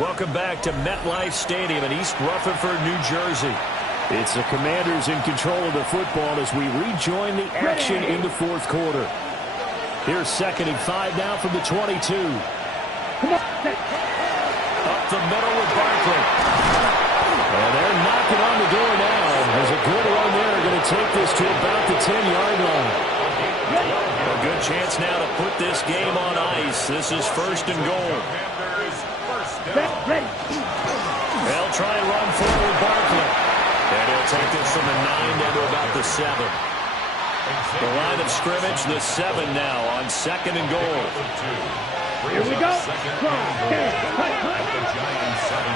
Welcome back to MetLife Stadium in East Rutherford, New Jersey. It's the Commanders in control of the football as we rejoin the action in the fourth quarter. Here's 2nd and 5 now from the 22. Up the middle with Barkley. And they're knocking on the door now. There's a good run there. Going to take this to about the 10-yard line. A good chance now to put this game on ice. This is 1st and goal. They'll try and run forward Barkley. And he'll take this from the 9 down to about the 7. The line of scrimmage, the 7 now on 2nd and goal. Here we go.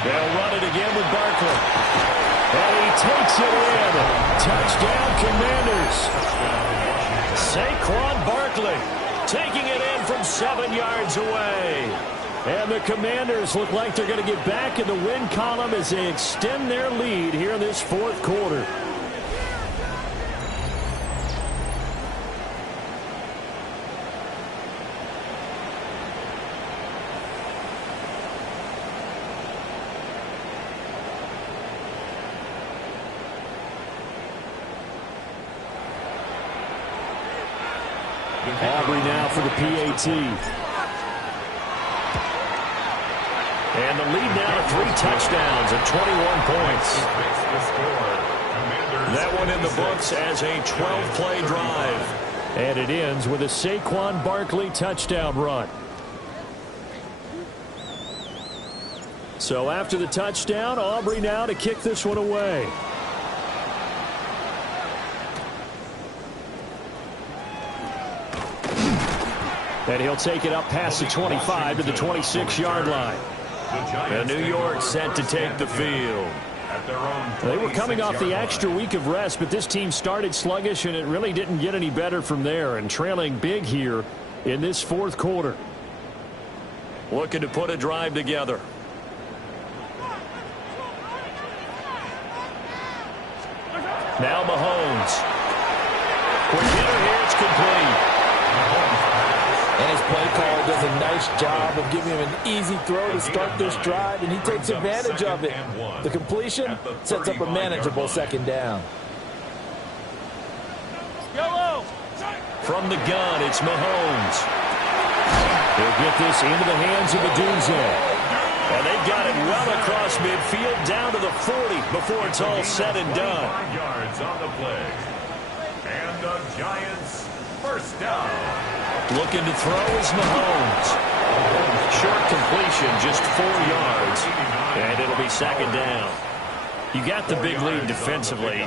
They'll run it again with Barkley. And he takes it in. Touchdown, Commanders. Saquon Barkley taking it in from 7 yards away. And the Commanders look like they're going to get back in the win column as they extend their lead here in this fourth quarter. Aubrey now for the PAT. And the lead now to 3 touchdowns and 21 points. That one in the books as a 12-play drive. And it ends with a Saquon Barkley touchdown run. So after the touchdown, Aubrey now to kick this one away. And he'll take it up past the 25 to the 26-yard line. And New York set to take the field. They were coming off the extra week of rest, but this team started sluggish, and it really didn't get any better from there, and trailing big here in this fourth quarter. Looking to put a drive together. Now Mahomes. Quick hitter here, it's complete. And his play caller does a nice job of giving him an easy throw to start this drive, and he takes advantage of it. The completion sets up a manageable 2nd down. From the gun, it's Mahomes. He'll get this into the hands of Odunze. And they've got it well across midfield down to the 40 before it's all said and done. 5 yards on the play. And the Giants first down. Looking to throw is Mahomes. Short completion, just 4 yards. And it'll be 2nd down. You got the big lead defensively.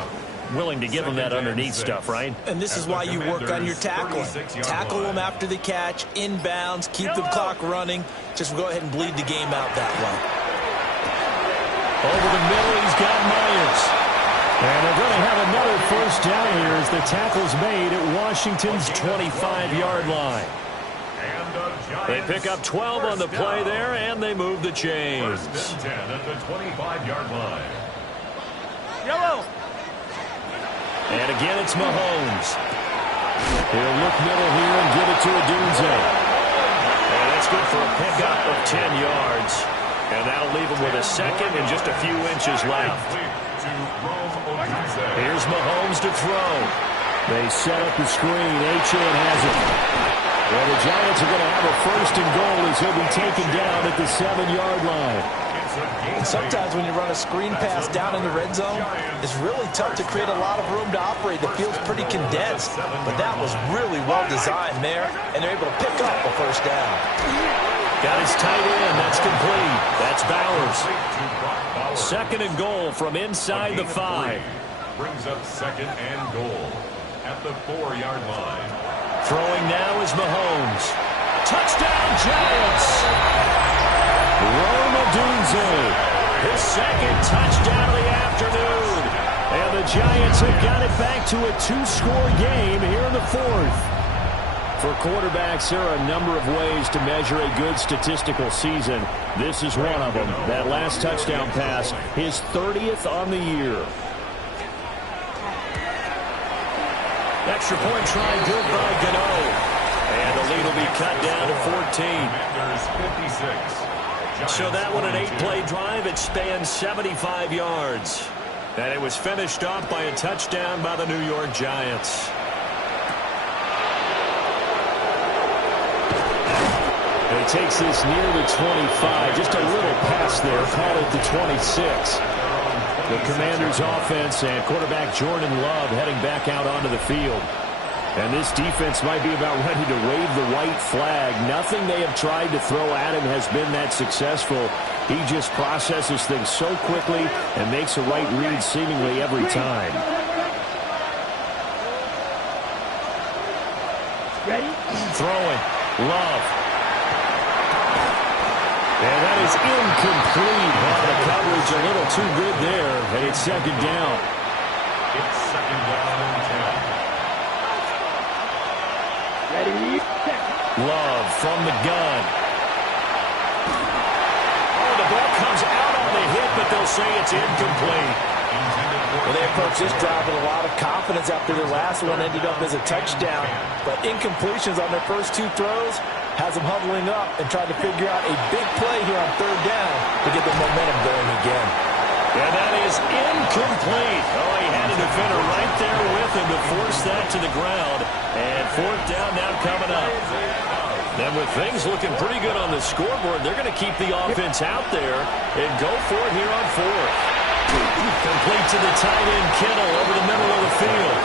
Willing to give them that underneath stuff, right? And this is why you work on your tackling. Tackle them after the catch, inbounds, keep the clock running. Just go ahead and bleed the game out that way. Over the middle, he's got Myers. And they're going to have another first down here as the tackle's made at Washington's 25-yard line. They pick up 12 on the play there, and they move the chains. 1st and 10 at the 25-yard line. Yellow. And again, it's Mahomes. He'll look middle here and give it to Odunze. And that's good for a pickup of 10 yards. And that'll leave him with a 2nd and just a few inches left. Here's Mahomes to throw. They set up the screen. Achane has it. Well, the Giants are going to have a 1st and goal as he'll be taken down at the 7-yard line. And sometimes when you run a screen pass down in the red zone, it's really tough to create a lot of room to operate. The field's pretty condensed, but that was really well designed there, and they're able to pick up a 1st down. Got his tight end. That's complete. That's Bowers. 2nd and goal from inside the 5. Brings up 2nd and goal at the 4-yard line. Throwing now is Mahomes. Touchdown, Giants! Rome Odunze, his 2nd touchdown of the afternoon. And the Giants have got it back to a 2-score game here in the 4th. For quarterbacks, there are a number of ways to measure a good statistical season. This is one of them. That last touchdown pass, his 30th on the year. Extra point try good by Gano. And the lead will be cut down to 14. Commanders 56. So that one, an 8-play drive. It spanned 75 yards. And it was finished off by a touchdown by the New York Giants. And he takes this near the 25. Just a little pass there. Call it the 26. The Commanders' offense and quarterback Jordan Love heading back out onto the field. And this defense might be about ready to wave the white flag. Nothing they have tried to throw at him has been that successful. He just processes things so quickly and makes a right read seemingly every time. Ready? Throwing. Love. And that is incomplete. The coverage a little too good there, and it's second down. It's second down and 10. Ready? Love from the gun. Oh, the ball comes out on the hit, but they'll say it's incomplete. Well, they approached this drive with a lot of confidence after their last one ended up as a touchdown. But incompletions on their first two throws has them huddling up and trying to figure out a big play here on third down to get the momentum going again. And that is incomplete. Oh, he had a defender right there with him to force that to the ground. And fourth down now coming up. And with things looking pretty good on the scoreboard, they're going to keep the offense out there and go for it here on fourth. Complete to the tight end, Kittle, over the middle of the field.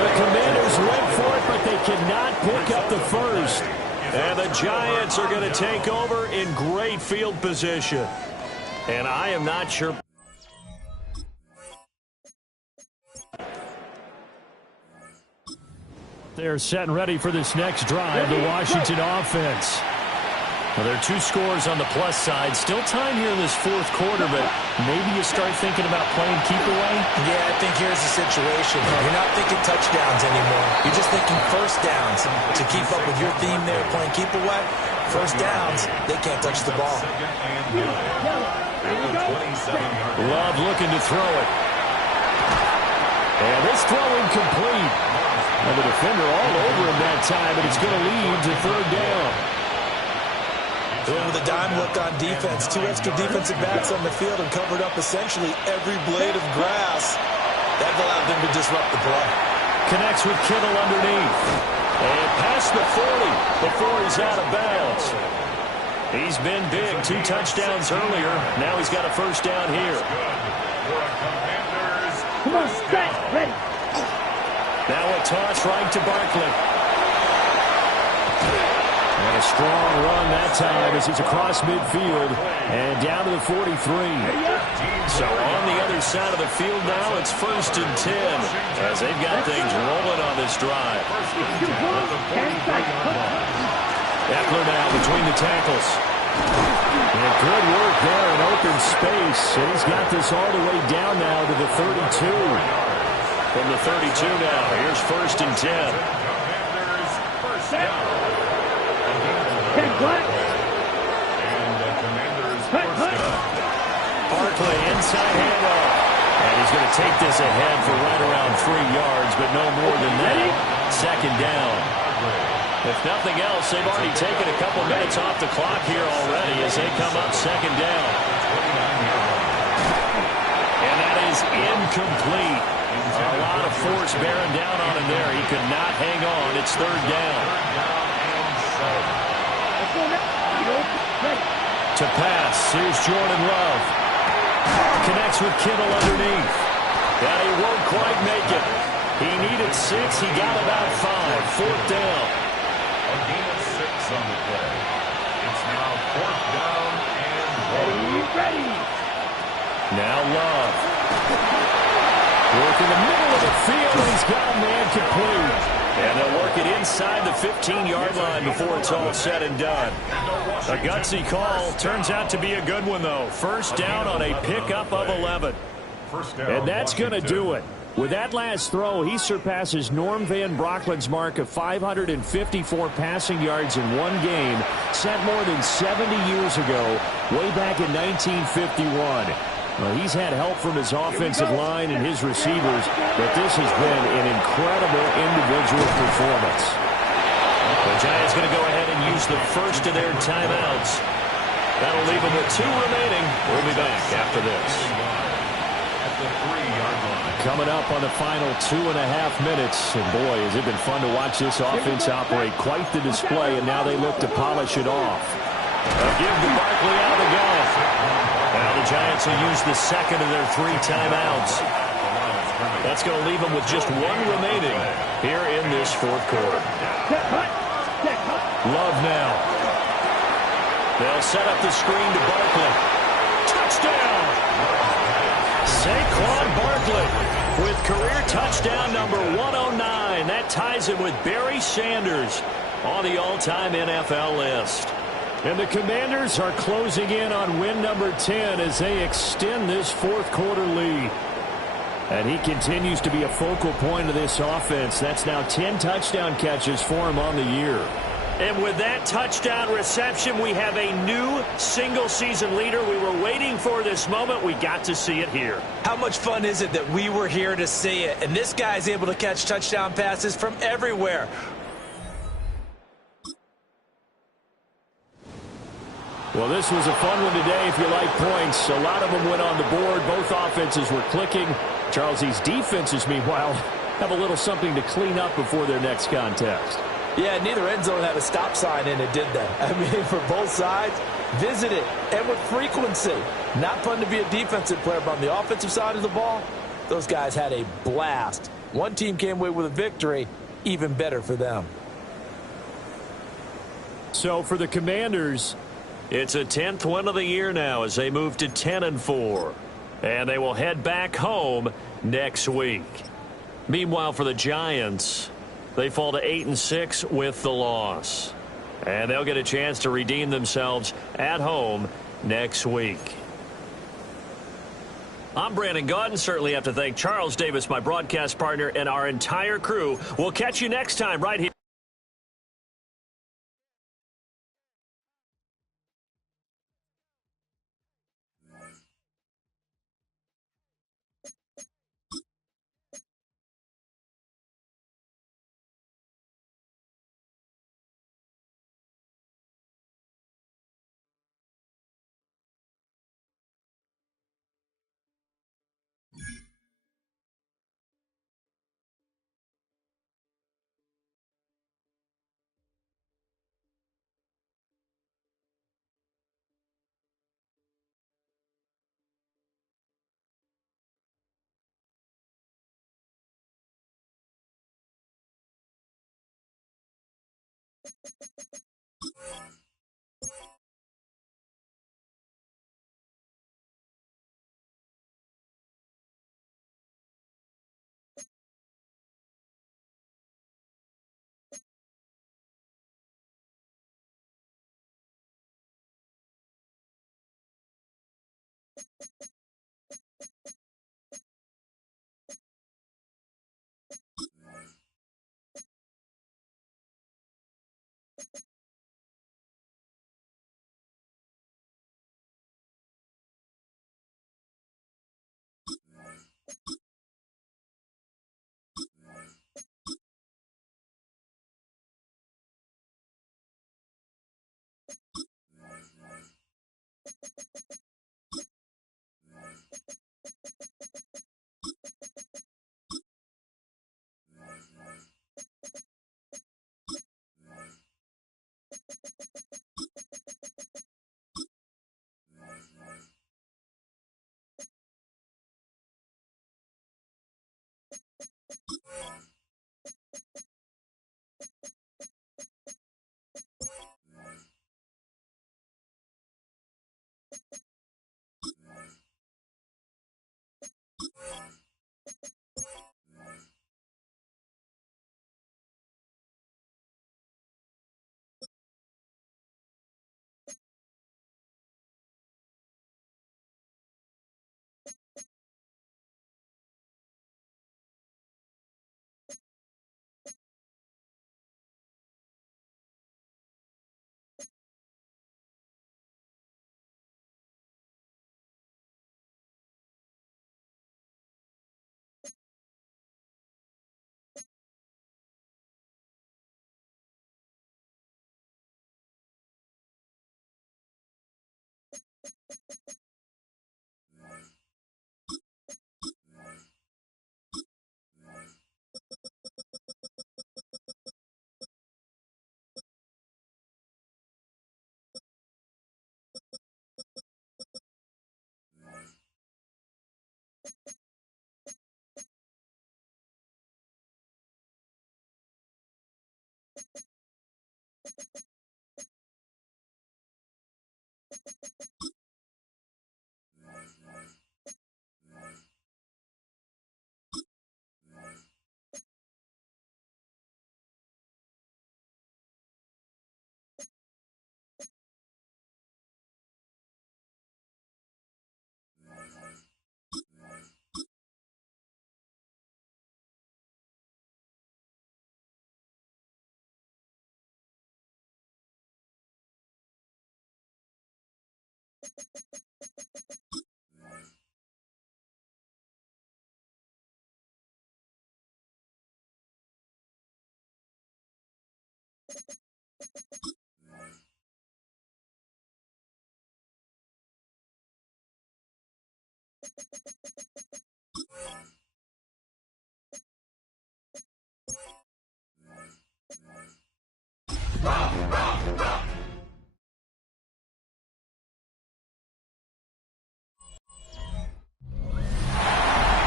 The Commanders went for it, but they cannot pick up the first. And the Giants are going to take over in great field position. And I am not sure. They're set and ready for this next drive, the Washington offense. Well, there are two scores on the plus side. Still time here in this fourth quarter, but maybe you start thinking about playing keep away? Yeah, I think here's the situation. You're not thinking touchdowns anymore. You're just thinking first downs. To keep up with your theme there, playing keep away, first downs, they can't touch the ball. Love looking to throw it. And this throw incomplete. And the defender all over him that time, and it's going to lead to third down. With a dime look on defense, two extra defensive backs on the field and covered up essentially every blade of grass. That allowed them to disrupt the play. Connects with Kittle underneath. And past the 40 before he's out of bounds. He's been big. 2 touchdowns earlier. Now he's got a first down here. Come on, set, ready. Now a toss right to Barkley. And a strong run that time as he's across midfield and down to the 43. So on the other side of the field now, it's first and 10 as they've got things rolling on this drive. Eckler now between the tackles. And good work there in open space. And he's got this all the way down now to the 32. From the 32 now, here's first and 10. Barkley inside handoff. And he's going to take this ahead for right around 3 yards, but no more than that. Second down. If nothing else, they've already taken a couple minutes off the clock here already as they come up second down. And that is incomplete. A lot of force bearing down on him there. He could not hang on. It's third down. To pass, here's Jordan Love. Connects with Kittle underneath. And he won't quite make it. He needed 6. He got about 5. Fourth down. A gain of 6 on the play. It's now fourth down and Ready. Now Love. Work in the middle of the field. He's got a man complete. And they'll work it inside the 15-yard line before it's all said and done. A gutsy call. Turns out to be a good one, though. First down on a pickup of 11. And that's going to do it. With that last throw, he surpasses Norm Van Brocklin's mark of 554 passing yards in one game, set more than 70 years ago, way back in 1951. Well, he's had help from his offensive line and his receivers, but this has been an incredible individual performance. The Giants going to go ahead and use the first of their timeouts. That'll leave them with 2 remaining. We'll be back after this. At the 3-yard line. Coming up on the final 2.5 minutes. And boy, has it been fun to watch this offense operate. Quite the display, and now they look to polish it off. A give to Barkley out of the gun. Now the Giants will use the second of their 3 timeouts. That's going to leave them with just 1 remaining here in this 4th quarter. Love now. They'll set up the screen to Barkley. Touchdown! Saquon Barkley with career touchdown number 109. That ties him with Barry Sanders on the all-time NFL list. And the Commanders are closing in on win number 10 as they extend this 4th quarter lead. And he continues to be a focal point of this offense. That's now 10 touchdown catches for him on the year. And with that touchdown reception, we have a new single-season leader. We were waiting for this moment. We got to see it here. How much fun is it that we were here to see it? And this guy's able to catch touchdown passes from everywhere. Well, this was a fun one today if you like points. A lot of them went on the board. Both offenses were clicking. Charles, these defenses, meanwhile, have a little something to clean up before their next contest. Yeah, neither end zone had a stop sign in it, did they? I mean, for both sides, visit it, and with frequency. Not fun to be a defensive player, but on the offensive side of the ball, those guys had a blast. One team came away with a victory, even better for them. So for the Commanders, it's a 10th win of the year now as they move to 10-4. And they will head back home next week. Meanwhile, for the Giants, they fall to 8-6 with the loss. And they'll get a chance to redeem themselves at home next week. I'm Brandon Gaudin. Certainly have to thank Charles Davis, my broadcast partner, and our entire crew. We'll catch you next time right here.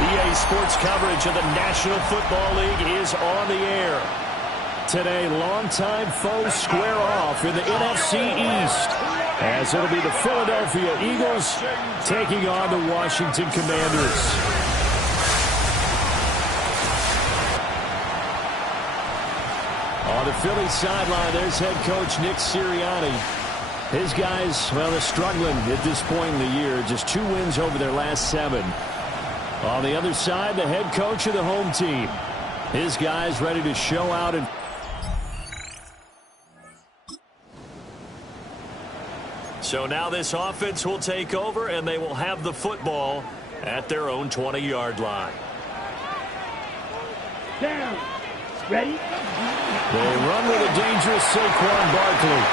EA Sports coverage of the National Football League is on the air. Today, longtime foes square off in the NFC East, as it'll be the Philadelphia Eagles taking on the Washington Commanders. On the Philly sideline, there's head coach Nick Sirianni. His guys, well, they're struggling at this point in the year. Just 2 wins over their last 7. On the other side, the head coach of the home team. His guys ready to show out. And so now this offense will take over, and they will have the football at their own 20-yard line. Down. Ready? They run with a dangerous Saquon Barkley.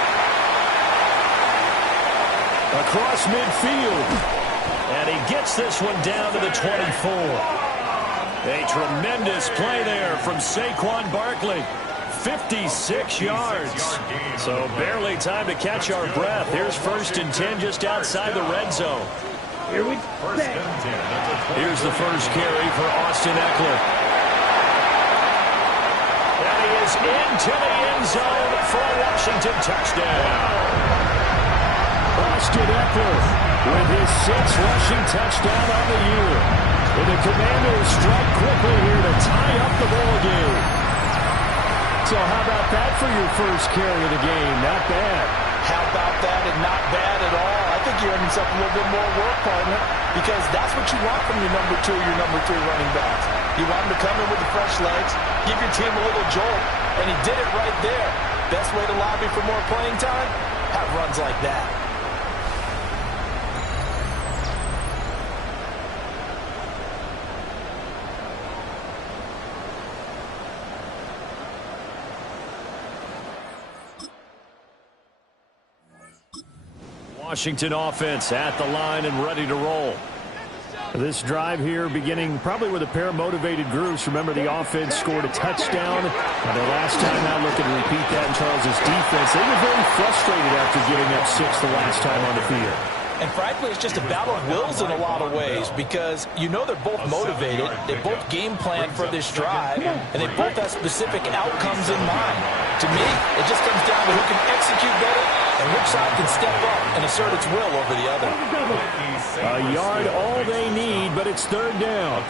Across midfield. And he gets this one down to the 24. A tremendous play there from Saquon Barkley. 56 yards. So barely time to catch our breath. Here's 1st and 10 just outside the red zone. Here we go. Here's the first carry for Austin Eckler. And he is into the end zone for a Washington touchdown. Austin Eckler with his 6th rushing touchdown on the year. And the Commanders strike quickly here to tie up the ball game. So how about that for your first carry of the game? Not bad. How about that, and not bad at all? I think you're earning something a little bit more work, partner, because that's what you want from your number 2 or your number 3 running backs. You want them to come in with the fresh legs, give your team a little jolt, and he did it right there. Best way to lobby for more playing time? Have runs like that. Washington offense at the line and ready to roll. This drive here beginning probably with a pair of motivated groups. Remember, the offense scored a touchdown. And the last time out, looking to repeat that in Charles' defense. They were very frustrated after giving up 6 the last time on the field. And frankly, it's just a battle of wills in a lot of ways because you know they're both motivated, they both game plan for this drive, and they both have specific outcomes in mind. To me, it just comes down to who can execute better and which side can step up and assert its will over the other. A yard all they need, but it's 3rd down.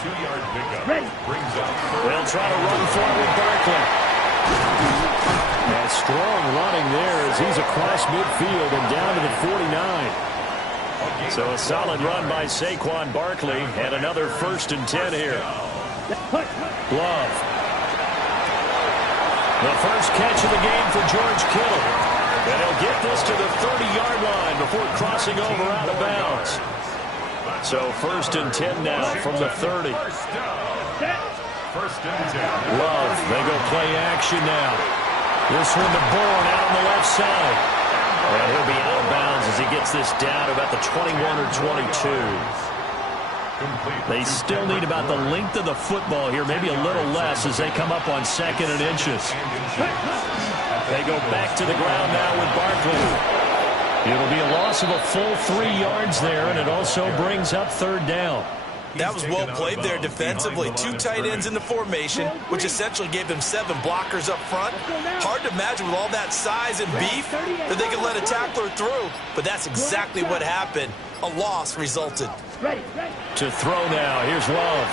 They'll try to run for it with Barkley. And strong running there as he's across midfield and down to the 49. So a solid run by Saquon Barkley, and another 1st and 10 here. Love. The first catch of the game for George Kittle. And he'll get this to the 30-yard line before crossing over out of bounds. So 1st and 10 now from the 30. Love, they go play action now. This one to Bourne out on the left side. And he'll be out of bounds as he gets this down to about the 21 or 22. They still need about the length of the football here, maybe a little less as they come up on 2nd and inches. They go back to the ground now with Barkley. It'll be a loss of a full 3 yards there, and it also brings up 3rd down. That was well played there defensively. 2 tight ends in the formation, which essentially gave them 7 blockers up front. Hard to imagine with all that size and beef that they could let a tackler through, but that's exactly what happened. A loss resulted. To throw now, here's Love.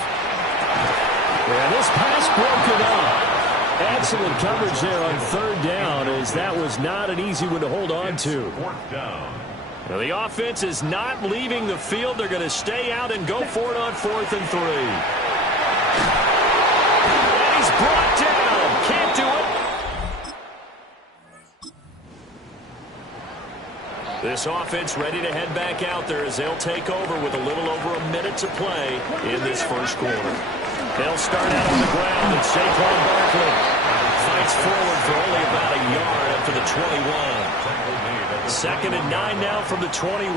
And this pass broken up. Excellent coverage there on 3rd down, as that was not an easy one to hold on to. Now the offense is not leaving the field. They're going to stay out and go for it on 4th and 3. And he's brought down. Can't do it. This offense ready to head back out there as they'll take over with a little over a minute to play in this first quarter. They'll start out on the ground, and Saquon Barkley fights forward for only about a yard up to the 21. Second and 9 now from the 21.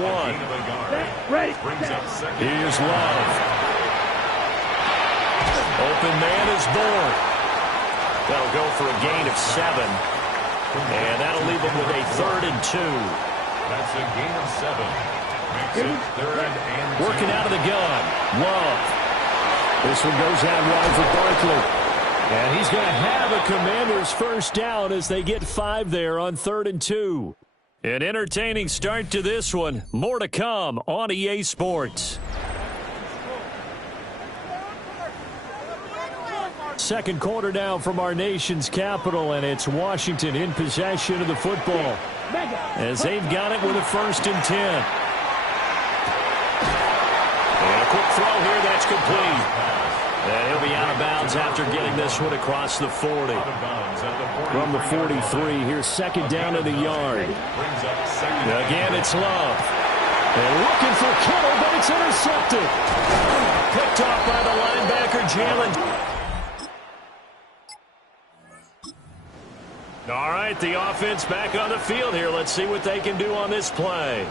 Here's Love. Open man is born. That'll go for a gain of 7. And that'll leave them with a 3rd and 2. That's a gain of 7. Makes it 3rd and 2. Working out of the gun. Love. This one goes out wide for Barkley. And he's going to have a Commanders first down as they get 5 there on 3rd and 2. An entertaining start to this one. More to come on EA Sports. Second quarter now from our nation's capital, and it's Washington in possession of the football as they've got it with a 1st and 10. And a quick throw here, that's complete. And he'll be out of bounds after getting this one across the 40. From the 43, here's 2nd down to the yard. Again, it's Love. And looking for Kittle, but it's intercepted. Picked off by the linebacker, Jalen. All right, the offense back on the field here. Let's see what they can do on this play.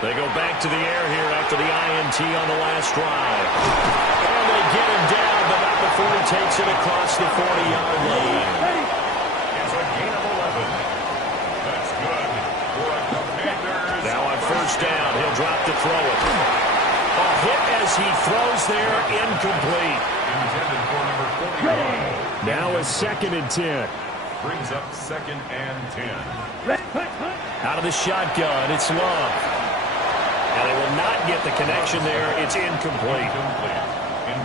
They go back to the air here after the INT on the last drive. And they get him down, but not before he takes it across the 40-yard line. It's a gain of 11. That's good for a Commanders. Now on 1st down, he'll drop to throw it. A hit as he throws there, incomplete. Intended for number 41. Now a 2nd and 10. Brings up 2nd and 10. Out of the shotgun, it's Love. And they will not get the connection there. It's incomplete.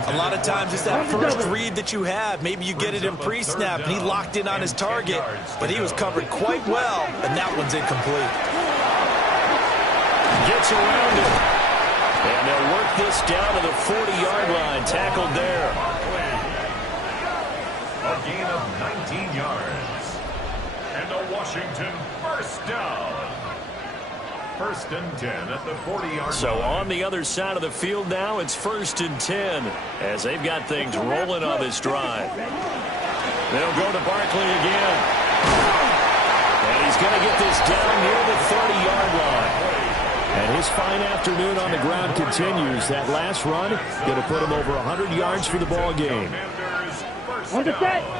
A lot of times it's that first read that you have. Maybe you get it in pre-snap, and he locked in on his target, but he was covered quite well, and that one's incomplete. Gets around it. And they'll work this down to the 40-yard line. Tackled there. A gain of 19 yards. And a Washington first down. 1st and 10 at the 40-yard line. So on the other side of the field now, it's 1st and 10 as they've got things rolling on this drive. They'll go to Barkley again. And he's going to get this down near the 30-yard line. And his fine afternoon on the ground continues. That last run going to put him over 100 yards for the ball game.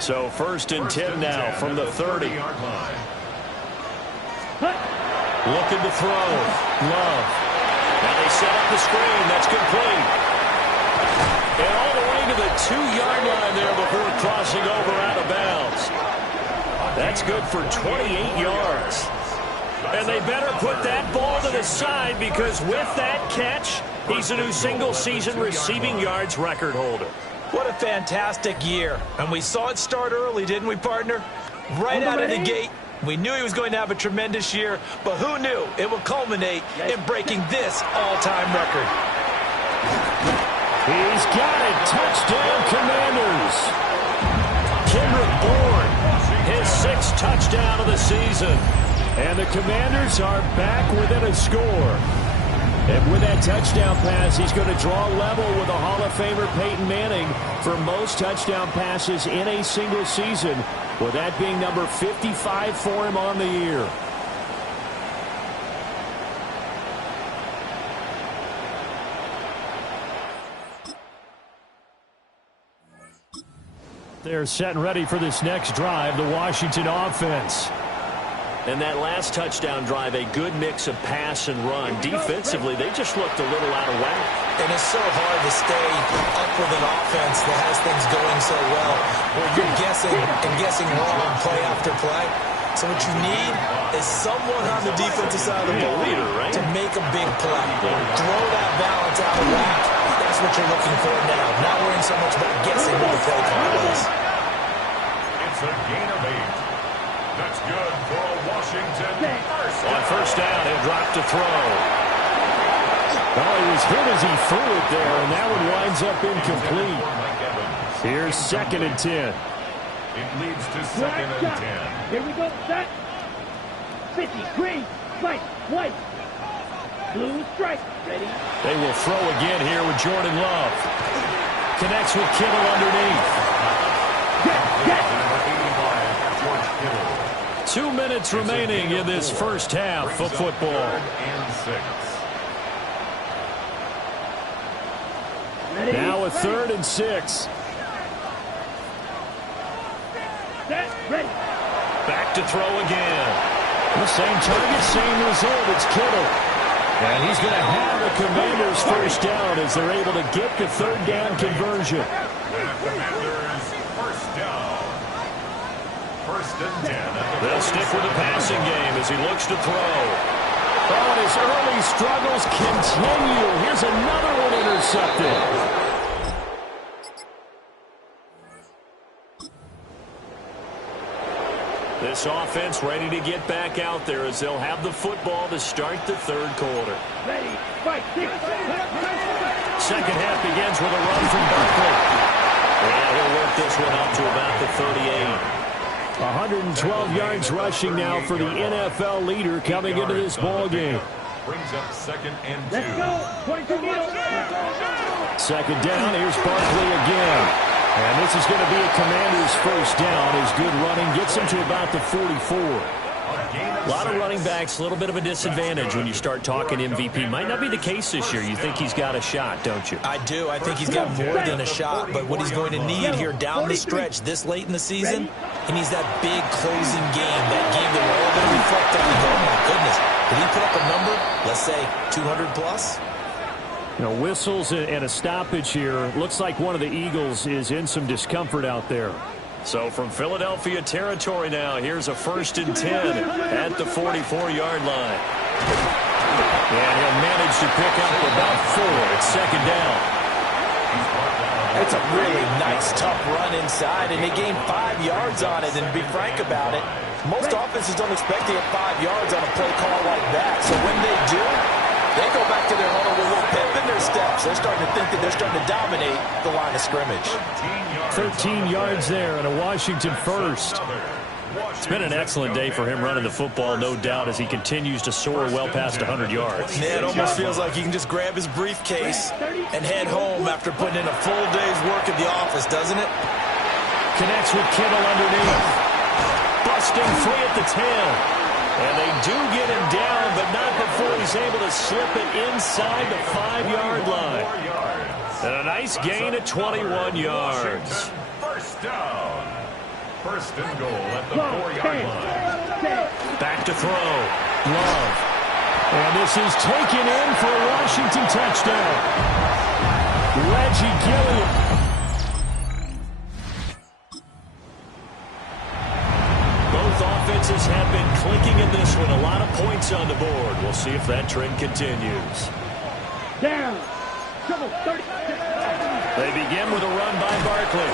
So 1st and 10 now from the 30. Looking to throw. Love. Now they set up the screen. That's complete. And all the way to the 2-yard line there before crossing over out of bounds. That's good for 28 yards. And they better put that ball to the side because with that catch, he's a new single-season receiving yards record holder. What a fantastic year. And we saw it start early, didn't we, partner? Right out of the gate. We knew he was going to have a tremendous year, but who knew it would culminate in breaking this all-time record. He's got it. Touchdown, Commanders. Kendrick Bourne, his 6th touchdown of the season. And the Commanders are back within a score. And with that touchdown pass, he's going to draw level with the Hall of Famer Peyton Manning for most touchdown passes in a single season, with that being number 55 for him on the year. They're set and ready for this next drive, the Washington offense. And that last touchdown drive, a good mix of pass and run. Defensively, they just looked a little out of whack. And it's so hard to stay up with an offense that has things going so well, where you're guessing and guessing wrong play after play. So what you need is someone on the defensive side of the ball to make a big play. Throw that balance out of whack. That's what you're looking for now. Not worrying so much about guessing what the play call is. It's a gain of 8. That's good for a Washington first down. On 1st down, he'll drop to throw. Oh, he was hit as he threw it there, and that one winds up incomplete. Here's 2nd and 10. It leads to 2nd and 10. Here we go, set. 50. Green, white, white. Blue strike. Ready. They will throw again here with Jordan Love. Connects with Kittle underneath. Get. 2 minutes remaining in this first half of football. Ready. Now a 3rd and 6. Set. Ready. Back to throw again. The same target, same result. It's Kittle. And he's going to have the Commanders first down as they're able to get the 3rd down conversion. Commanders first down. 1st and 10. They'll stick with the passing game as he looks to throw. Oh, and his early struggles continue. Here's another one intercepted. This offense ready to get back out there as they'll have the football to start the 3rd quarter. Ready. Fight. Second half begins with a run from Barkley. And he'll work this one up to about the 38. 112 yards rushing now for the NFL leader coming into this ball game. Brings up 2nd and 2. Let's go. 22 meters. Second down, here's Barkley again. And this is going to be a Commander's first down as good running gets him to about the 44. A lot of running backs, a little bit of a disadvantage when you start talking MVP. Might not be the case this year. You think he's got a shot, don't you? I do. I think he's got more than a shot, but what he's going to need here down the stretch this late in the season, he needs that big closing game, that game that we're all going to reflect on and go, oh my goodness, did he put up a number, let's say 200 plus? You know, whistles and a stoppage here. Looks like one of the Eagles is in some discomfort out there. So from Philadelphia territory now, here's a 1st and 10 at the 44-yard line. And he'll manage to pick up about 4 at 2nd down. It's a really nice, tough run inside, and they gained 5 yards on it. And to be frank about it, most offenses don't expect to get 5 yards on a play call like that. So when they do, they go back to their huddle with a little pep in their steps. They're starting to think that they're starting to dominate the line of scrimmage. 13 yards there and a Washington first. It's been an excellent day for him running the football, no doubt, as he continues to soar well past 100 yards. Yeah, it almost feels like he can just grab his briefcase and head home after putting in a full day's work at the office, doesn't it? Connects with Kittle underneath. Busting free at the tail. And they do get him down, but not before he's able to slip it inside the 5-yard line. And a nice gain at 21 yards. First down. 1st and goal at the 4-yard line. Back to throw. Love. And this is taken in for a Washington touchdown. Reggie Gilliam. Both offenses have been clicking in this one. A lot of points on the board. We'll see if that trend continues. Down. Double 30. They begin with a run by Barkley.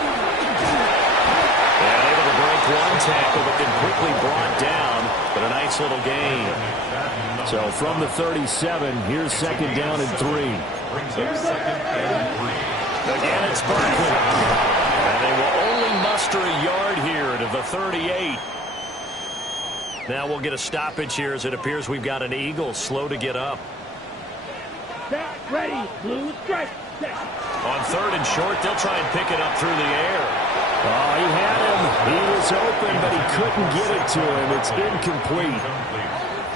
And able to break one tackle, but then quickly brought down. But a nice little gain. So from the 37, here's 2nd down and 3. Brings up 2nd and 3. Again, it's Barkley. And they will only muster a yard here to the 38. Now we'll get a stoppage here as it appears we've got an Eagle slow to get up. Set. Ready. Blue strike. Set. On 3rd and short, they'll try and pick it up through the air. Oh, he had him. He was open, but he couldn't get it to him. It's incomplete.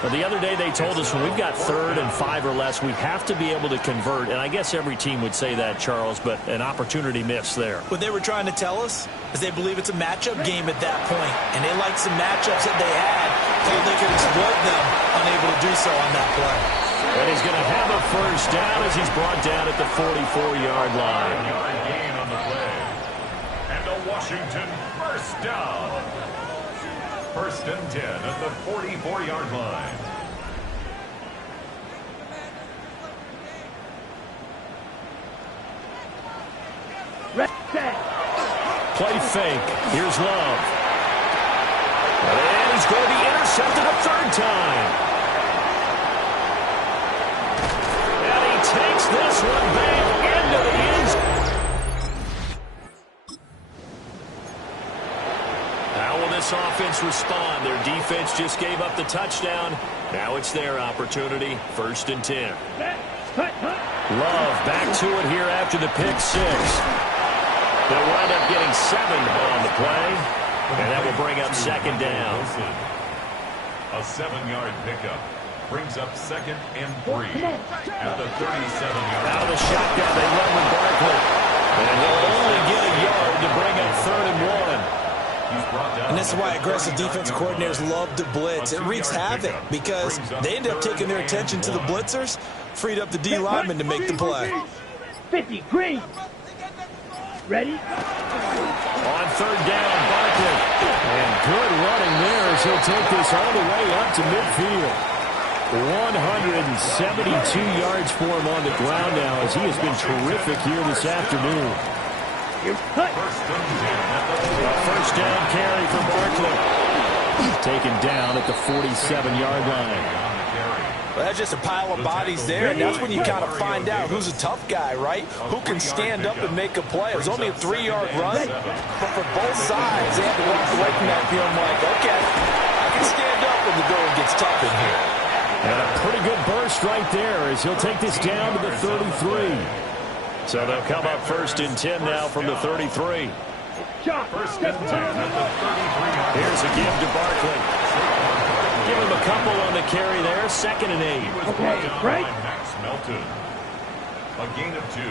But the other day they told us when we've got 3rd and 5 or less, we have to be able to convert. And I guess every team would say that, Charles, but an opportunity missed there. What they were trying to tell us is they believe it's a matchup game at that point, and they liked some matchups that they had, told they could exploit them, unable to do so on that play. And he's going to have a first down as he's brought down at the 44-yard line. Gain on the play. And a Washington first down. 1st and 10 at the 44-yard line. Set. Play fake. Here's Love. And he's going to be intercepted a 3rd time. And he takes this one back into the end zone. How will this this offense respond? Their defense just gave up the touchdown. Now it's their opportunity. 1st and 10. Love back to it here after the pick 6. They'll wind up getting 7 on the play, and that will bring up 2nd down. A 7-yard pickup brings up 2nd and 3 at the 37-yard. Out of the shotgun, they run with Barkley. And he'll only get a yard to bring up 3rd and 1. And this is why aggressive defense coordinators love to blitz. It wreaks havoc because they end up taking their attention to the blitzers, freed up the D lineman to make the play. 50, green. Ready? On 3rd down, Barkley. And good running there as he'll take this all the way up to midfield. 172 yards for him on the ground now as he has been terrific here this afternoon. A 1st down carry for Barkley. Taken down at the 47-yard line. Well, that's just a pile of bodies there, and that's when you kind of find out who's a tough guy, right? Who can stand up and make a play. It was only a 3-yard run, but for both sides, they had to walk away from that feeling like, okay, I can stand up when the going gets tough in here. And a pretty good burst right there as he'll take this down to the 33. So they'll come up 1st and 10 now from the 33. 1st and 10 at the 33. Here's a give to Barkley. Give him a couple on the carry there. 2nd and 8. Okay, right. Max Melton. A gain of 2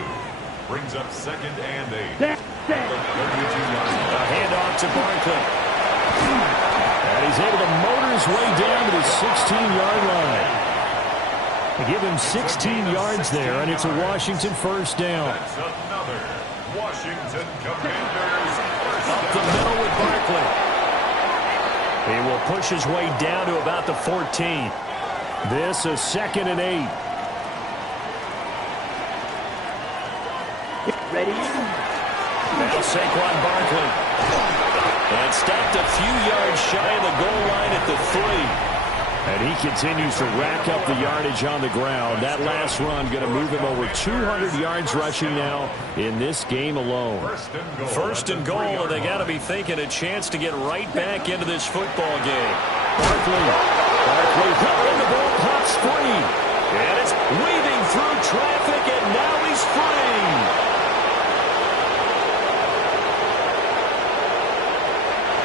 brings up 2nd and 8. Set. A handoff to Barkley. And he's able to motor his way down to the 16-yard line. They give him 16 yards there, and it's a Washington 1st down. That's another Washington Commanders Up the middle with Barkley. He will push his way down to about the 14. This is 2nd and 8. Ready? Now Saquon Barkley. And stopped a few yards shy of the goal line at the 3. And he continues to rack up the yardage on the ground. That last run going to move him over 200 yards rushing now in this game alone. 1st and goal, and they got to be thinking a chance to get right back into this football game. Barkley and the ball pops free. And it's weaving through traffic, and now he's free.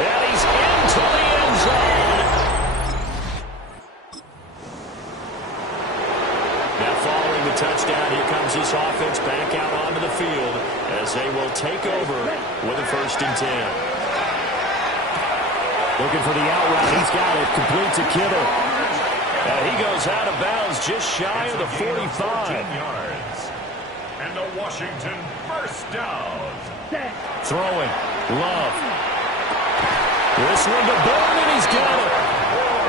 And he's into the end zone. Now following the touchdown, here comes this offense back out onto the field as they will take over with a 1st and 10. Looking for the out route. He's got it. Complete to Kittle. And he goes out of bounds just shy of the 45. yards. And a Washington 1st down. Throwing. Love. This one to Bourne, and he's got it.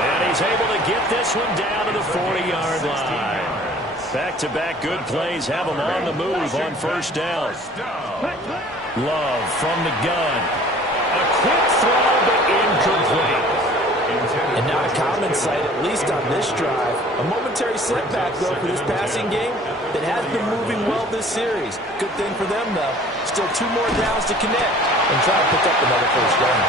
And he's able to get this one down to the 40-yard line. Back-to-back good plays have him on the move on 1st down. Love from the gun. A quick throw, but incomplete. And not a common sight, at least on this drive. A momentary setback, though, for this passing game that has been moving well this series. Good thing for them, though. Still 2 more downs to connect and try to pick up another 1st down.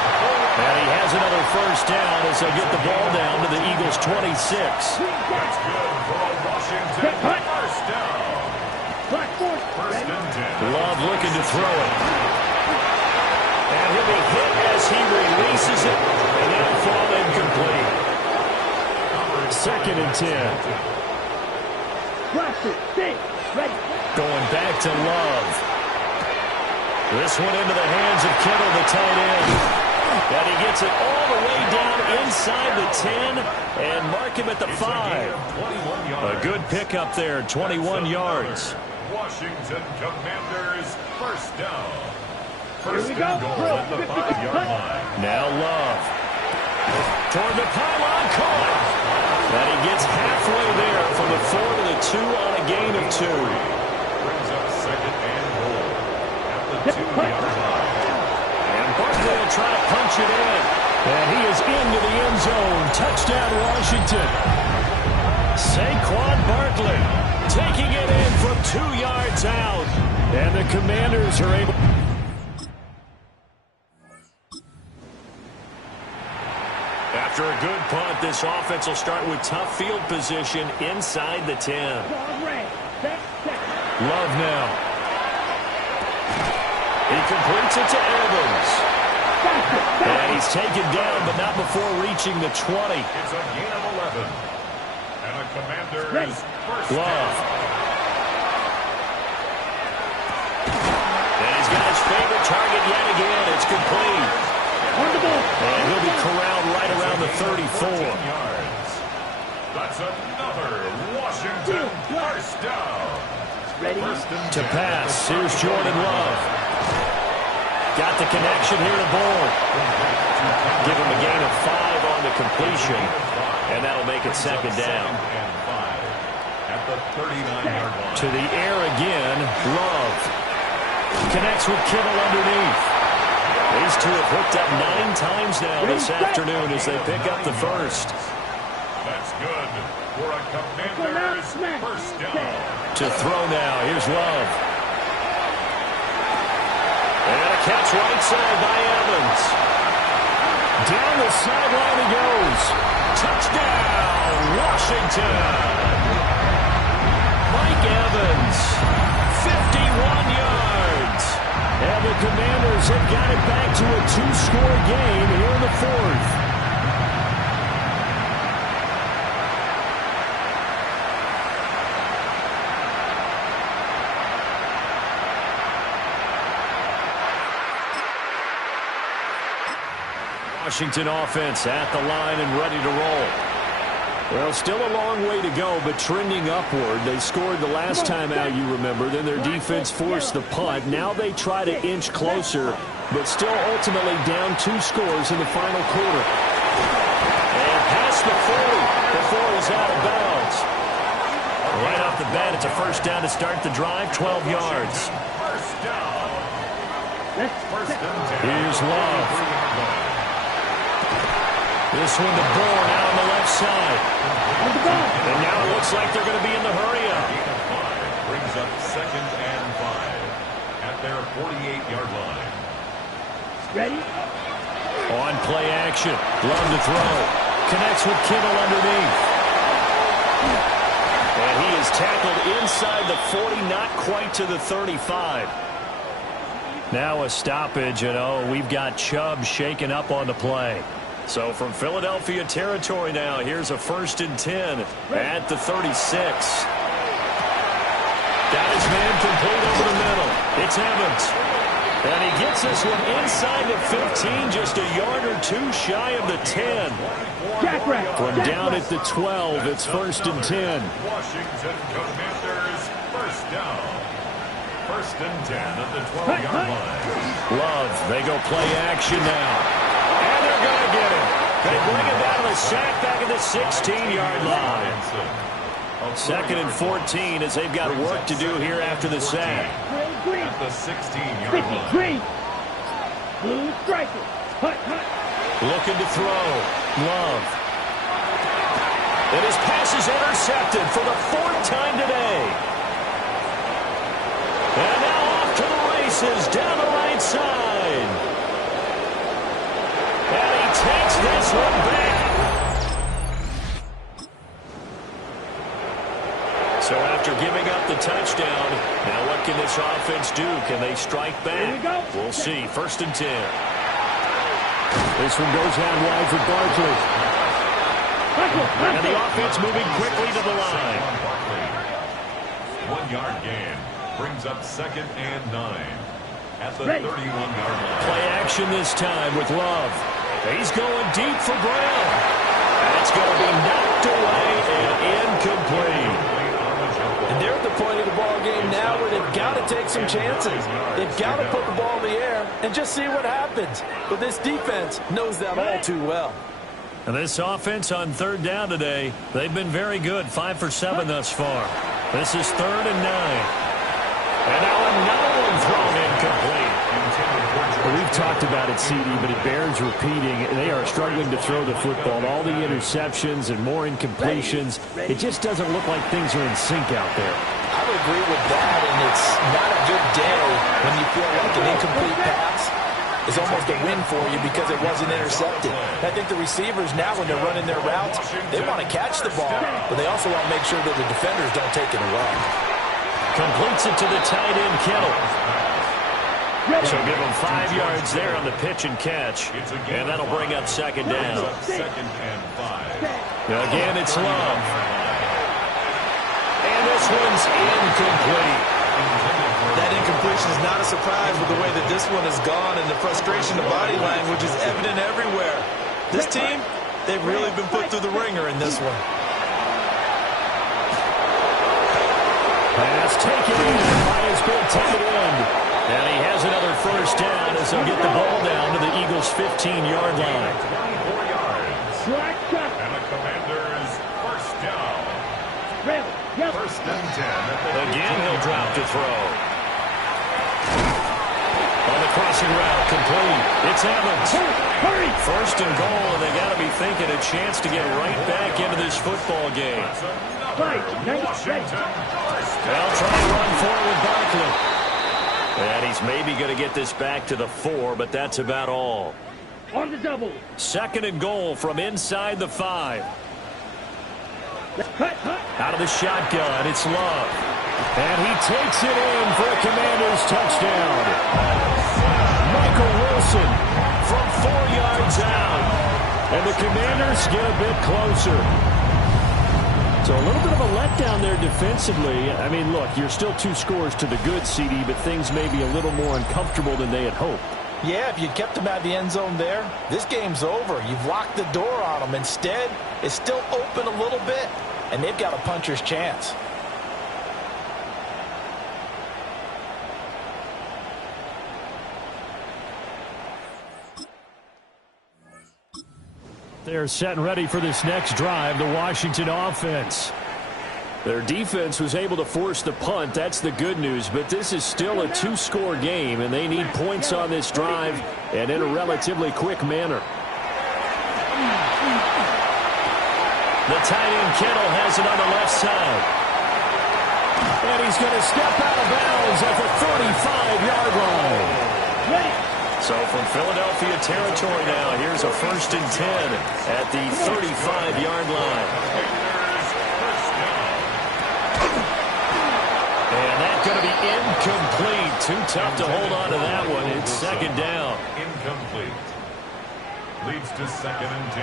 And he has another 1st down as they get the ball down to the Eagles' 26. That's good for a Washington 1st down. 1st and 10. Love looking to throw it. And he'll be hit as he releases it. And that'll fall incomplete. 2nd and 10. Ready. Going back to Love. This one into the hands of Kittle, the tight end. And he gets it all the way down inside the 10 and mark him at the 5. A good pickup there, 21 yards. Washington Commanders 1st down. Here we 1st go. and goal at the 5-yard line. Now Love. Toward the pylon, caught. And he gets halfway there from the 4 to the 2 on a gain of 2. Brings up 2nd and goal at the 2-yard line. And Barkley will try to punch it in. And he is into the end zone. Touchdown, Washington. Saquon Barkley taking it in from 2 yards out. And the Commanders are able... After a good punt, this offense will start with tough field position inside the 10. Love now. He completes it to Evans. And he's taken down, but not before reaching the 20. It's a gain of 11. And a Commander's first Love. And he's got his favorite target yet again. It's complete. And he'll be corralled right around the 34. yards. That's another Washington first down. To pass, here's Jordan Love. Got the connection here to Bull. Give him a gain of 5 on the completion, and that'll make it second down. At the 39-yard line. To the air again, Love. Connects with Kittle underneath. These two have hooked up 9 times now this afternoon as they pick up the first. That's good for a Commander's first down. To throw now, here's Love. And a catch right side by Evans. Down the sideline he goes. Touchdown, Washington. Mike Evans, 51 yards. And the Commanders have got it back to a 2-score game here in the fourth. Washington offense at the line and ready to roll. Well, still a long way to go, but trending upward. They scored the last time out, you remember. Then their defense forced the punt. Now they try to inch closer, but still ultimately down 2 scores in the final quarter. And past the 40 before he's out of bounds. Right off the bat, it's a first down to start the drive, 12 yards. First down. First and 10. Here's Love. This one to Bourne out on the left side. And now it looks like they're going to be in the hurry-up. Brings up second and 5 at their 48-yard line. Ready? On play action. Love to throw. Connects with Kittle underneath. And he is tackled inside the 40, not quite to the 35. Now a stoppage, and we've got Chubb shaken up on the play. So from Philadelphia territory now, here's a 1st and 10 at the 36. Got his man complete over the middle. It's Evans. And he gets this one inside the 15, just a yard or 2 shy of the 10. From down at the 12, it's 1st and 10. Washington Commanders first down. 1st and 10 at the 12-yard line. Love, they go play action now. And they're going to get him. They bring him down to the sack back at the 16-yard line. 2nd and 14 as they've got work to do here after the sack. At the 16-yard line. Green. Blue striker. Hut, hut. Looking to throw. Love. And his pass is intercepted for the 4th time today. And now off to the races down the right side. And he takes this one back. So after giving up the touchdown, now what can this offense do? Can they strike back? We'll see. 1st and 10. This one goes out wide for Barkley. And the offense moving quickly to the line. 1-yard gain brings up 2nd and 9 at the 31-yard line. Play action this time with Love. He's going deep for Brown. That's going to be knocked away and incomplete. And they're at the point of the ball game now where they've got to take some chances. They've got to put the ball in the air and just see what happens. But this defense knows that all too well. And this offense on 3rd down today, they've been very good. 5 for 7 thus far. This is 3rd and 9. And now another one thrown incomplete. Well, we've talked about it, CD, but it bears repeating. They are struggling to throw the football. All the interceptions and more incompletions. It just doesn't look like things are in sync out there. I would agree with that, and it's not a good day when you feel like an incomplete pass is almost a win for you because it wasn't intercepted. I think the receivers now, when they're running their routes, they want to catch the ball, but they also want to make sure that the defenders don't take it away. Completes it to the tight end, Kittle. So give him 5 yards there on the pitch and catch, and that'll bring up second down. Second and 5. Again, it's Love. And this one's incomplete. That incompletion is not a surprise with the way that this one has gone, and the frustration of body language is evident everywhere. This team, they've really been put through the ringer in this one. Pass taken in by his big tight end. And he has another first down as he'll get the ball down to the Eagles' 15-yard line. 24 yards. And the Commanders first down. First and 10. Again, he'll drop to throw. On the crossing route, complete. It's Evans. Hurry! First and goal, and they got to be thinking a chance to get right back into this football game. Washington first down. They'll try to run forward Barkley. And he's maybe going to get this back to the 4, but that's about all. On the double. Second and goal from inside the 5. Cut. Out of the shotgun, it's Love. And he takes it in for a Commanders touchdown. Michael Wilson from 4 yards out. And the Commanders get a bit closer. So a little bit of a letdown there defensively. I mean, look, you're still 2 scores to the good, CD, but things may be a little more uncomfortable than they had hoped. Yeah, if you'd kept them out of the end zone there, this game's over. You've locked the door on them. Instead, it's still open a little bit, and they've got a puncher's chance. They're set and ready for this next drive, the Washington offense. Their defense was able to force the punt. That's the good news, but this is still a 2-score game, and they need points on this drive and in a relatively quick manner. The tight end Kittle has it on the left side. And he's going to step out of bounds at the 35-yard line. So from Philadelphia territory now, here's a first and 10 at the 35-yard line. And that's going to be incomplete. Too tough to hold on to that one. It's second down. Incomplete. Leads to second and 10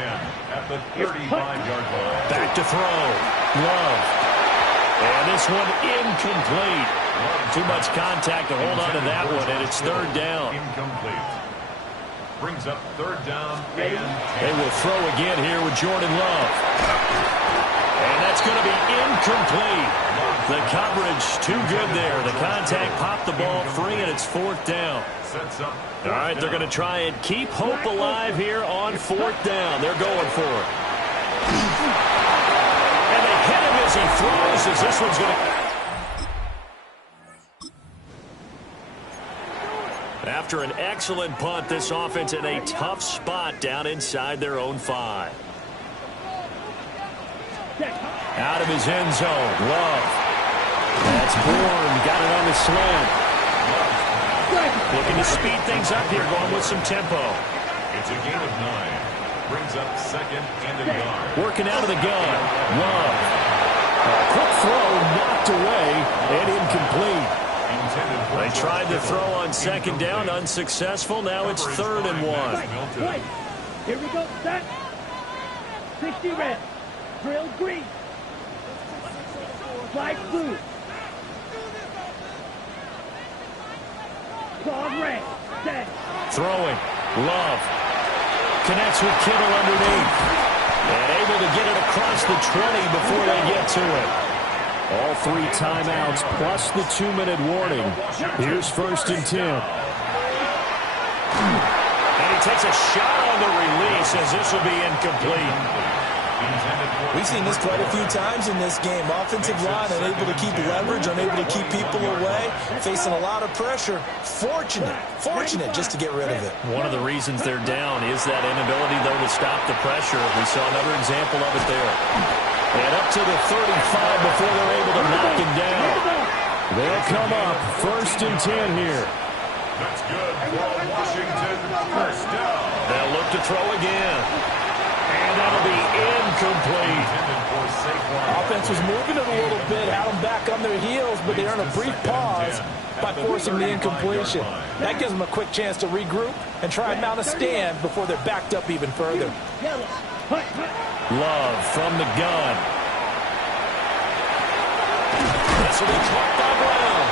at the 35-yard line. Back to throw. Love. And this one incomplete. Too much contact to hold on to that one, and it's third down. Incomplete. Brings up third down and 10. They will throw again here with Jordan Love. And that's going to be incomplete. The coverage too good there. The contact popped the ball free, and it's fourth down. Sets up. All right, they're going to try and keep hope alive here on fourth down. They're going for it. And they hit him as he throws, as this one's going to... After an excellent punt, this offense in a tough spot down inside their own 5. Out of his end zone, Love. That's Bourne, got it on the slant. Looking to speed things up here, going with some tempo. It's a gain of 9. Brings up second and a yard. Working out of the gun, Love. A quick throw knocked away and incomplete. They tried to throw on second down, unsuccessful. Now it's third and 1. Right. Here we go. Set. 60 red. Drill green. Flag blue. Claw red. Set. Throwing. Love. Connects with Kittle underneath. And able to get it across the 20 before they get to it. All 3 timeouts plus the 2-minute warning. Here's first and 10. And he takes a shot on the release as this will be incomplete. We've seen this quite a few times in this game. Offensive line unable to keep leverage, unable to keep people away, facing a lot of pressure. Fortunate just to get rid of it. One of the reasons they're down is that inability, though, to stop the pressure. We saw another example of it there. And up to the 35 before they're able to knock him down. They'll come up first and 10 here. That's good for Washington. First down. They'll look to throw again. And that'll be incomplete. Offense was moving it a little bit, had them back on their heels, but they earned a brief pause by forcing the incompletion. That gives them a quick chance to regroup and try and mount a stand before they're backed up even further. Love from the gun. This will be caught by Brown.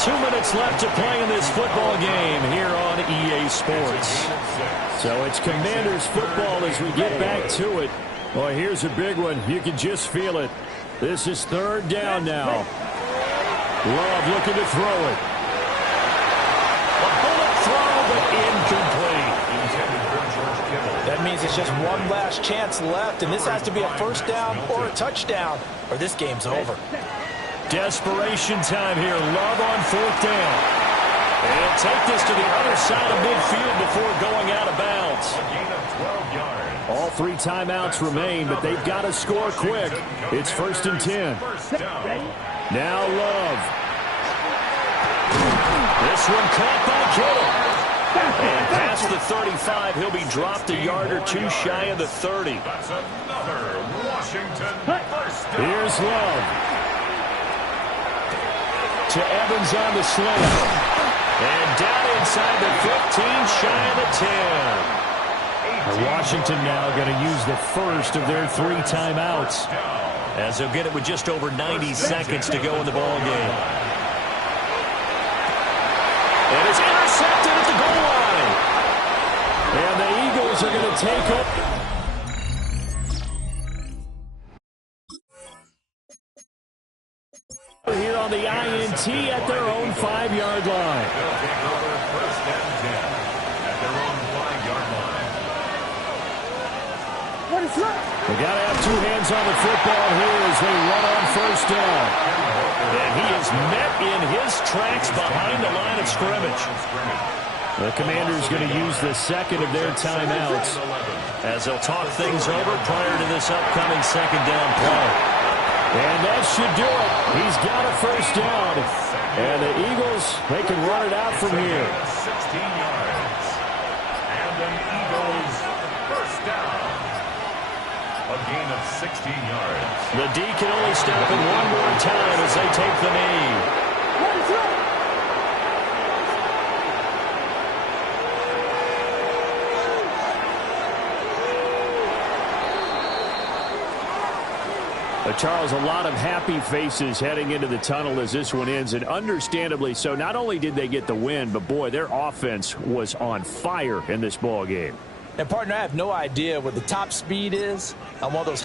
2 minutes left to play in this football game here on EA Sports. So it's Commanders football as we get back to it. Boy, here's a big one. You can just feel it. This is third down now. Love looking to throw it. A bullet throw, but incomplete. That means it's just one last chance left, and this has to be a first down or a touchdown, or this game's over. Desperation time here. Love on fourth down. And he'll take this to the other side of midfield before going out of bounds. A gain of 12 yards. All 3 timeouts remain, but they've got to score quick. It's 1st and 10. First down. Now Love. This one caught by Kittle. And past the 35, he'll be dropped a yard or 2 shy of the 30. That's another Washington first down. Here's Love. To Evans on the slant. And down inside the 15, shy of the 10. And Washington now going to use the first of their 3 timeouts, as they'll get it with just over 90 seconds to go in the ball game. And it's intercepted at the goal line. And the Eagles are going to take up. Here on the INT at their own 5-yard line. They'll take over first and 10 at their own 5-yard line. They got to have 2 hands on the football here as they run on first down. And he is met in his tracks behind the line of scrimmage. The Commanders going to use the second of their timeouts as they'll talk things over prior to this upcoming second down play. And that should do it. He's got a first down. And the Eagles, they can run it out from here. 16 yards. And an Eagles first down. A gain of 16 yards. The D can only stop it one more time as they take the knee. Charles, a lot of happy faces heading into the tunnel as this one ends, and understandably so. Not only did they get the win, but boy, their offense was on fire in this ball game. And partner, I have no idea what the top speed is on one of those.